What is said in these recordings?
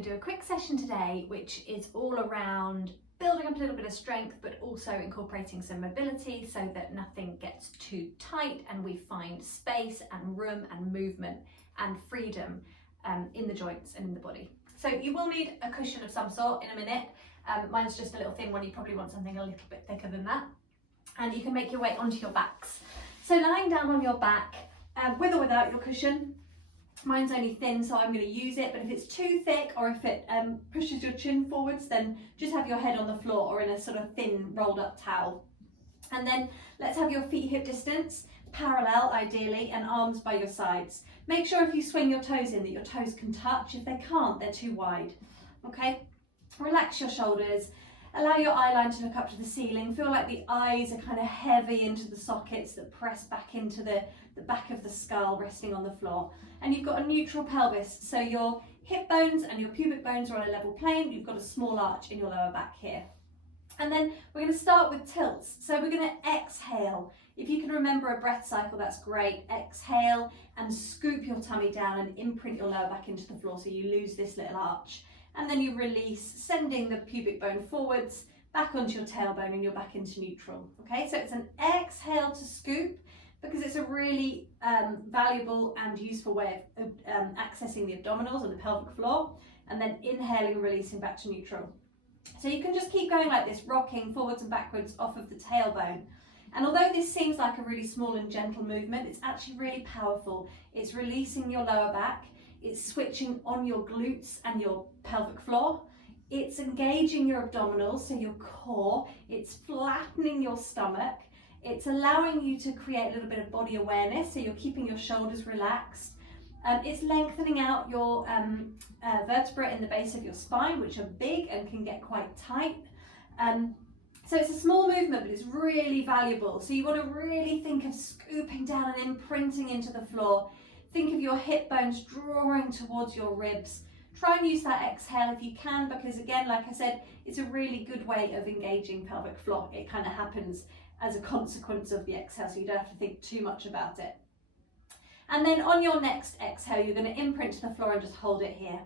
going to do a quick session today which is all around building up a little bit of strength but also incorporating some mobility so that nothing gets too tight and we find space and room and movement and freedom in the joints and in the body. So you will need a cushion of some sort in a minute. Mine's just a little thin one, you probably want something a little bit thicker than that. And you can make your way onto your backs. So lying down on your back, with or without your cushion. Mine's only thin, so I'm going to use it, but if it's too thick or if it pushes your chin forwards, then just have your head on the floor or in a sort of thin rolled up towel. And then let's have your feet hip distance, parallel ideally, and arms by your sides. Make sure if you swing your toes in that your toes can touch. If they can't, they're too wide. Okay? Relax your shoulders. Allow your eye line to look up to the ceiling. Feel like the eyes are kind of heavy into the sockets that press back into the back of the skull, resting on the floor. And you've got a neutral pelvis, so your hip bones and your pubic bones are on a level plane. You've got a small arch in your lower back here. And then we're going to start with tilts. So we're going to exhale. If you can remember a breath cycle, that's great. Exhale and scoop your tummy down and imprint your lower back into the floor so you lose this little arch. And then you release, sending the pubic bone forwards, back onto your tailbone, and you're back into neutral. Okay, so it's an exhale to scoop because it's a really valuable and useful way of accessing the abdominals and the pelvic floor, and then inhaling and releasing back to neutral. So you can just keep going like this, rocking forwards and backwards off of the tailbone. And although this seems like a really small and gentle movement, it's actually really powerful. It's releasing your lower back. It's switching on your glutes and your pelvic floor. It's engaging your abdominals, so your core. It's flattening your stomach. It's allowing you to create a little bit of body awareness, so you're keeping your shoulders relaxed. It's lengthening out your vertebrae in the base of your spine, which are big and can get quite tight. So it's a small movement, but it's really valuable. So you want to really think of scooping down and imprinting into the floor. Think of your hip bones drawing towards your ribs. Try and use that exhale if you can, because again, like I said, it's a really good way of engaging pelvic floor. It kind of happens as a consequence of the exhale, so you don't have to think too much about it. And then on your next exhale, you're going to imprint to the floor and just hold it here.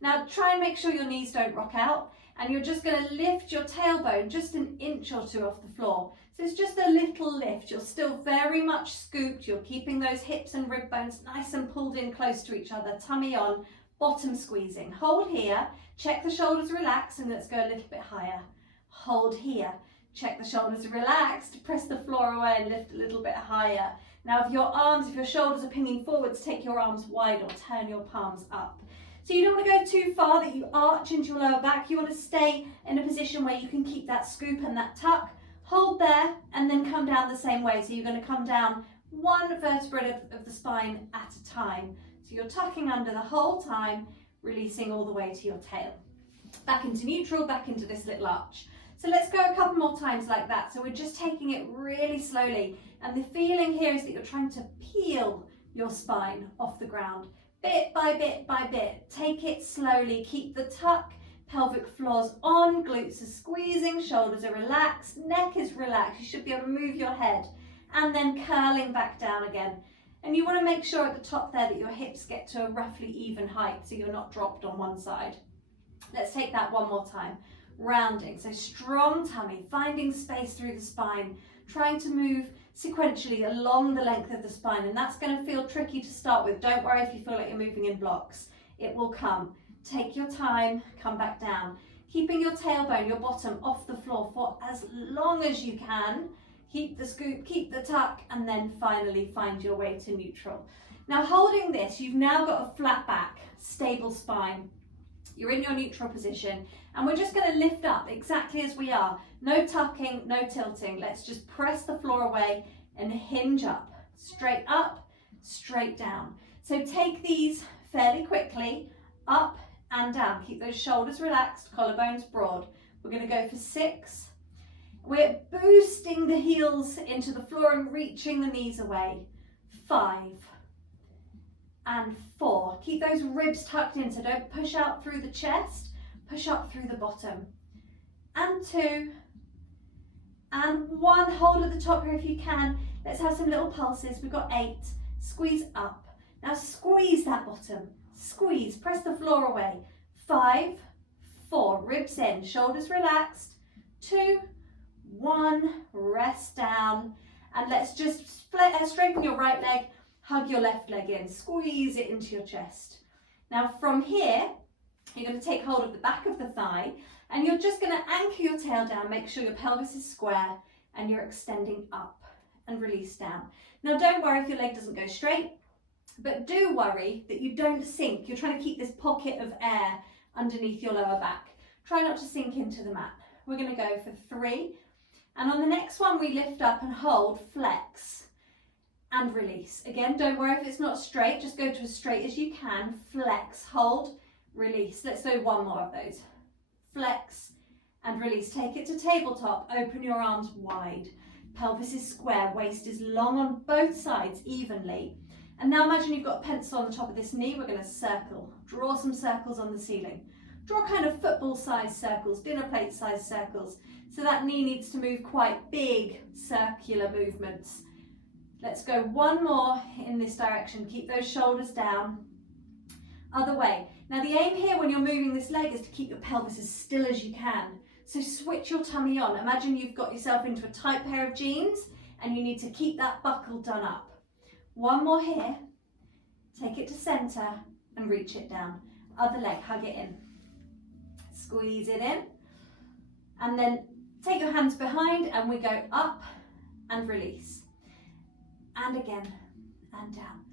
Now try and make sure your knees don't rock out, and you're just going to lift your tailbone just an inch or two off the floor. So it's just a little lift. You're still very much scooped. You're keeping those hips and rib bones nice and pulled in close to each other, tummy on, bottom squeezing. Hold here, check the shoulders relax, and let's go a little bit higher. Hold here, check the shoulders relaxed, press the floor away and lift a little bit higher. Now if your shoulders are pinging forwards, take your arms wide or turn your palms up. So you don't want to go too far that you arch into your lower back. You want to stay in a position where you can keep that scoop and that tuck. Hold there and then come down the same way. So you're going to come down one vertebra of the spine at a time. So you're tucking under the whole time, releasing all the way to your tail. Back into neutral, back into this little arch. So let's go a couple more times like that. So we're just taking it really slowly. And the feeling here is that you're trying to peel your spine off the ground. Bit by bit by bit. Take it slowly. Keep the tuck. Pelvic floor's on, glutes are squeezing, shoulders are relaxed, neck is relaxed. You should be able to move your head. And then curling back down again. And you want to make sure at the top there that your hips get to a roughly even height so you're not dropped on one side. Let's take that one more time. Rounding, so strong tummy, finding space through the spine, trying to move sequentially along the length of the spine, and that's going to feel tricky to start with. Don't worry if you feel like you're moving in blocks. It will come. Take your time, come back down. Keeping your tailbone, your bottom, off the floor for as long as you can. Keep the scoop, keep the tuck, and then finally find your way to neutral. Now holding this, you've now got a flat back, stable spine. You're in your neutral position, and we're just going to lift up exactly as we are. No tucking, no tilting. Let's just press the floor away and hinge up, straight down. So take these fairly quickly, up and down. Keep those shoulders relaxed, collarbones broad. We're going to go for 6. We're boosting the heels into the floor and reaching the knees away. 5. And 4. Keep those ribs tucked in, so don't push out through the chest, push up through the bottom. And 2. And 1. Hold at the top here if you can. Let's have some little pulses. We've got 8. Squeeze up. Now squeeze that bottom. Squeeze. Press the floor away. 5, 4, ribs in, shoulders relaxed, 2, 1, rest down, and let's just straighten your right leg, hug your left leg in, squeeze it into your chest. Now from here, you're going to take hold of the back of the thigh, and you're just going to anchor your tail down, make sure your pelvis is square, and you're extending up and release down. Now don't worry if your leg doesn't go straight, but do worry that you don't sink. You're trying to keep this pocket of air underneath your lower back. Try not to sink into the mat. We're going to go for 3, and on the next one we lift up and hold, flex and release. Again, don't worry if it's not straight, just go to as straight as you can, flex, hold, release. Let's do one more of those. Flex and release. Take it to tabletop, open your arms wide. Pelvis is square, waist is long on both sides evenly. And now imagine you've got a pencil on the top of this knee. We're going to circle, draw some circles on the ceiling. Draw kind of football-sized circles, dinner plate-sized circles. So that knee needs to move quite big circular movements. Let's go one more in this direction. Keep those shoulders down. Other way. Now the aim here when you're moving this leg is to keep your pelvis as still as you can. So switch your tummy on. Imagine you've got yourself into a tight pair of jeans and you need to keep that buckle done up. One more here. Take it to center and reach it down. Other leg, hug it in. Squeeze it in. And then take your hands behind and we go up and release. And again, and down.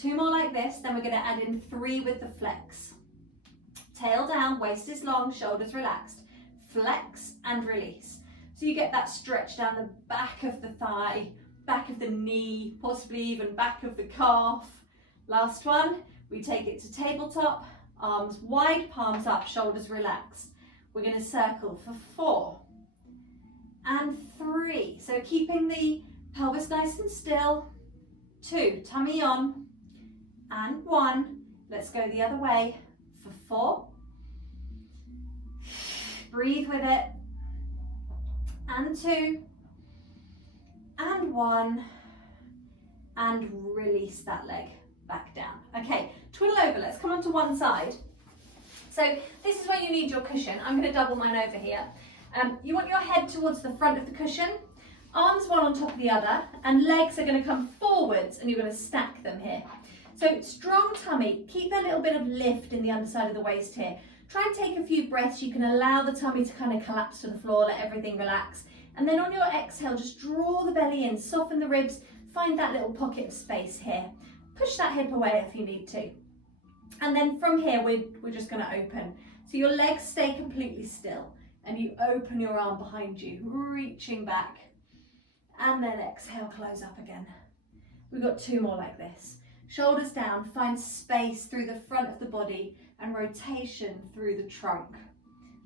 2 more like this, then we're going to add in 3 with the flex. Tail down, waist is long, shoulders relaxed. Flex and release. So you get that stretch down the back of the thigh, back of the knee, possibly even back of the calf. Last one, we take it to tabletop, arms wide, palms up, shoulders relaxed. We're going to circle for 4 and 3. So keeping the pelvis nice and still. 2, tummy on, and 1. Let's go the other way for 4. Breathe with it. And 2. And 1. And release that leg back down. Okay, twiddle over. Let's come onto one side. So this is where you need your cushion. I'm going to double mine over here. You want your head towards the front of the cushion. Arms one on top of the other, and legs are going to come forwards and you're going to stack them here. So strong tummy, keep a little bit of lift in the underside of the waist here. Try and take a few breaths. You can allow the tummy to kind of collapse to the floor, let everything relax. And then on your exhale, just draw the belly in, soften the ribs, find that little pocket of space here. Push that hip away if you need to. And then from here, we're just going to open. So your legs stay completely still and you open your arm behind you, reaching back. And then exhale, close up again. We've got 2 more like this. Shoulders down, find space through the front of the body and rotation through the trunk.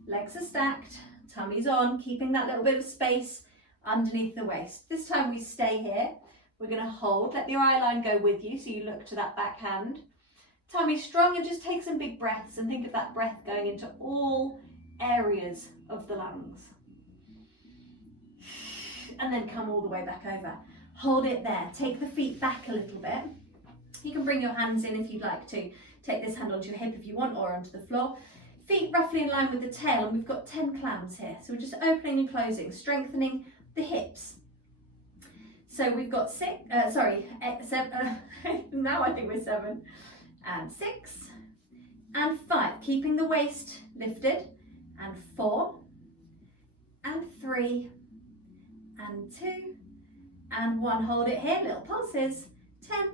Legs are stacked, tummy's on, keeping that little bit of space underneath the waist. This time we stay here. We're going to hold, let your eye line go with you so you look to that back hand. Tummy strong, and just take some big breaths and think of that breath going into all areas of the lungs. And then come all the way back over. Hold it there. Take the feet back a little bit. You can bring your hands in if you'd like to. Take this hand onto your hip if you want, or onto the floor. Feet roughly in line with the tail, and we've got 10 clams here. So we're just opening and closing, strengthening the hips. So we've got 7, now I think we're 7, and 6, and 5, keeping the waist lifted, and 4, and 3, and 2, and 1. Hold it here, little pulses. 10,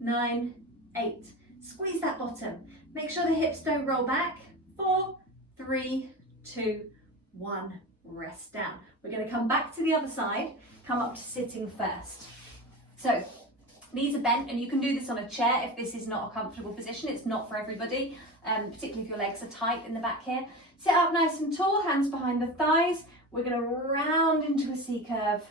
9, 8. Squeeze that bottom. Make sure the hips don't roll back. 4, 3, 2, 1. Rest down. We're going to come back to the other side. Come up to sitting first. So knees are bent, and you can do this on a chair if this is not a comfortable position. It's not for everybody, particularly if your legs are tight in the back here. Sit up nice and tall, hands behind the thighs. We're going to round into a C curve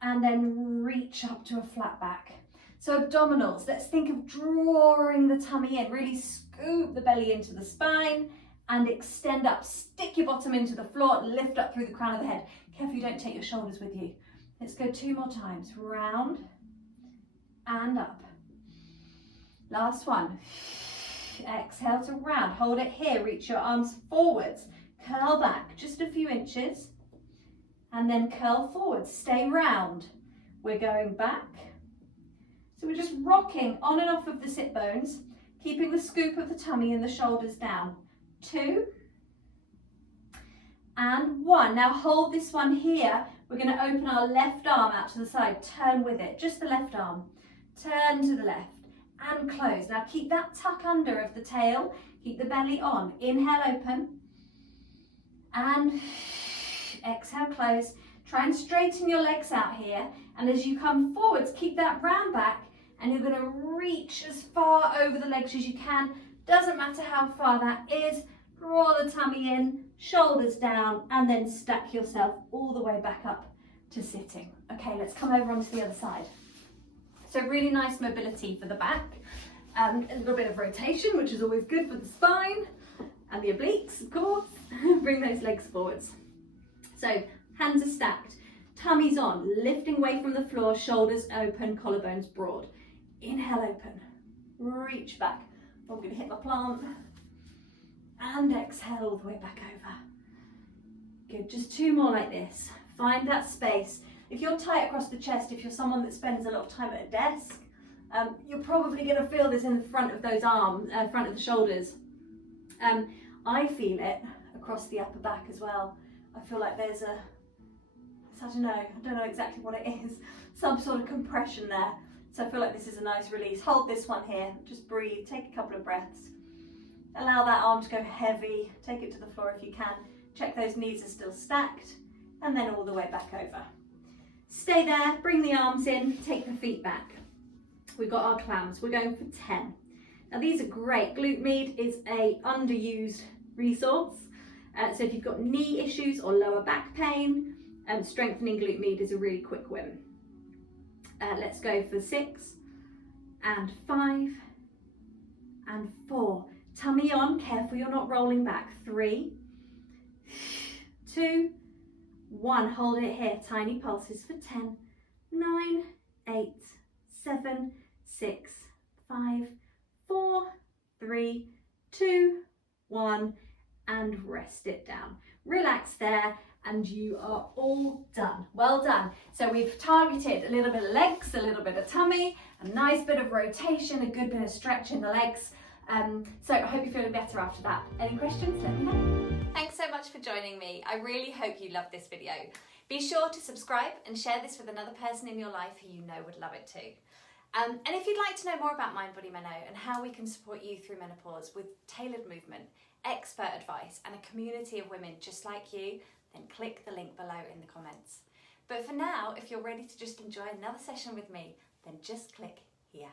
and then reach up to a flat back. So abdominals, let's think of drawing the tummy in, really scoop the belly into the spine and extend up. Stick your bottom into the floor, lift up through the crown of the head. Careful you don't take your shoulders with you. Let's go 2 more times. Round and up. Last one. Exhale to round. Hold it here. Reach your arms forwards. Curl back just a few inches. And then curl forward. Stay round. We're going back. So we're just rocking on and off of the sit bones, keeping the scoop of the tummy and the shoulders down. 2 and 1. Now hold this one here. We're going to open our left arm out to the side. Turn with it, just the left arm. Turn to the left and close. Now keep that tuck under of the tail. Keep the belly on. Inhale, open. And exhale, close. Try and straighten your legs out here. And as you come forwards, keep that round back. And you're going to reach as far over the legs as you can. Doesn't matter how far that is. Draw the tummy in, shoulders down, and then stack yourself all the way back up to sitting. Okay, let's come over onto the other side. So really nice mobility for the back. A little bit of rotation, which is always good for the spine and the obliques, of course. Bring those legs forwards. So hands are stacked, tummy's on, lifting away from the floor, shoulders open, collarbones broad. Inhale, open, reach back. I'm going to hit my plant. And exhale all the way back over. Good, just 2 more like this. Find that space. If you're tight across the chest, if you're someone that spends a lot of time at a desk, you're probably going to feel this in the front of those arms, front of the shoulders. I feel it across the upper back as well. I feel like there's I don't know exactly what it is, some sort of compression there. So I feel like this is a nice release. Hold this one here, just breathe, take a couple of breaths. Allow that arm to go heavy, take it to the floor if you can. Check those knees are still stacked, and then all the way back over. Stay there, bring the arms in, take the feet back. We've got our clams, we're going for 10. Now these are great. Glute med is a underused resource. So if you've got knee issues or lower back pain, strengthening glute med is a really quick win. Let's go for 6 and 5 and 4. Tummy on, careful you're not rolling back. 3, 2, 1. Hold it here. Tiny pulses for 10, 9, 8, 7, 6, 5, 4, 3, 2, 1, and rest it down. Relax there, and you are all done. Well done. So we've targeted a little bit of legs, a little bit of tummy, a nice bit of rotation, a good bit of stretch in the legs. So I hope you're feeling better after that. Any questions? Let me know. Thanks so much for joining me. I really hope you loved this video. Be sure to subscribe and share this with another person in your life who you know would love it too. And if you'd like to know more about Mind Body Meno and how we can support you through menopause with tailored movement, expert advice and a community of women just like you, then click the link below in the comments. But for now, if you're ready to just enjoy another session with me, then just click here.